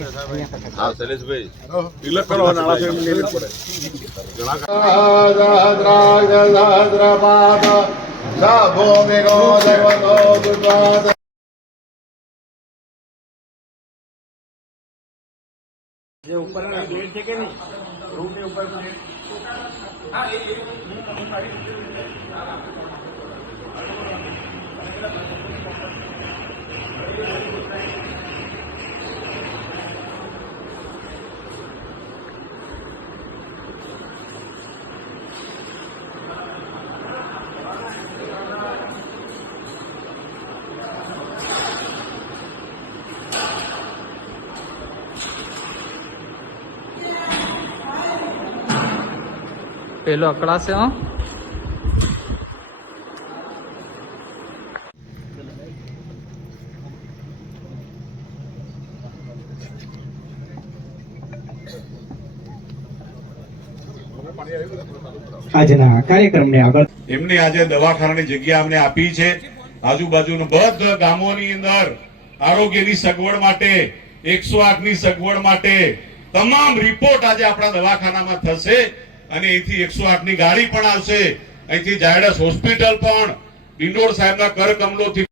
હા શૈલેષભાઈ તિલક કરો નાળા સાહેબ લેવી પડે જે ઉપર પ્લેટ છે કે નહીં રૂમ ની ઉપર પ્લેટ હા એ પેલો અકળાશે હા આજના કાર્યક્રમને આગળ એમને આજે દવાખાનાની જગ્યા અમને આપી છે આજુબાજુના બધા ગામોની અંદર આરોગ્યની સગવડ માટે 108 ની સગવડ માટે તમામ રિપોર્ટ આજે આપણા દવાખાનામાં થશે અને અહીંથી 108 ની ગાડી પણ આવશે અહીંથી ઝાયડસ હોસ્પિટલ પણ ડિંડોર સાહેબના કરકમલોથી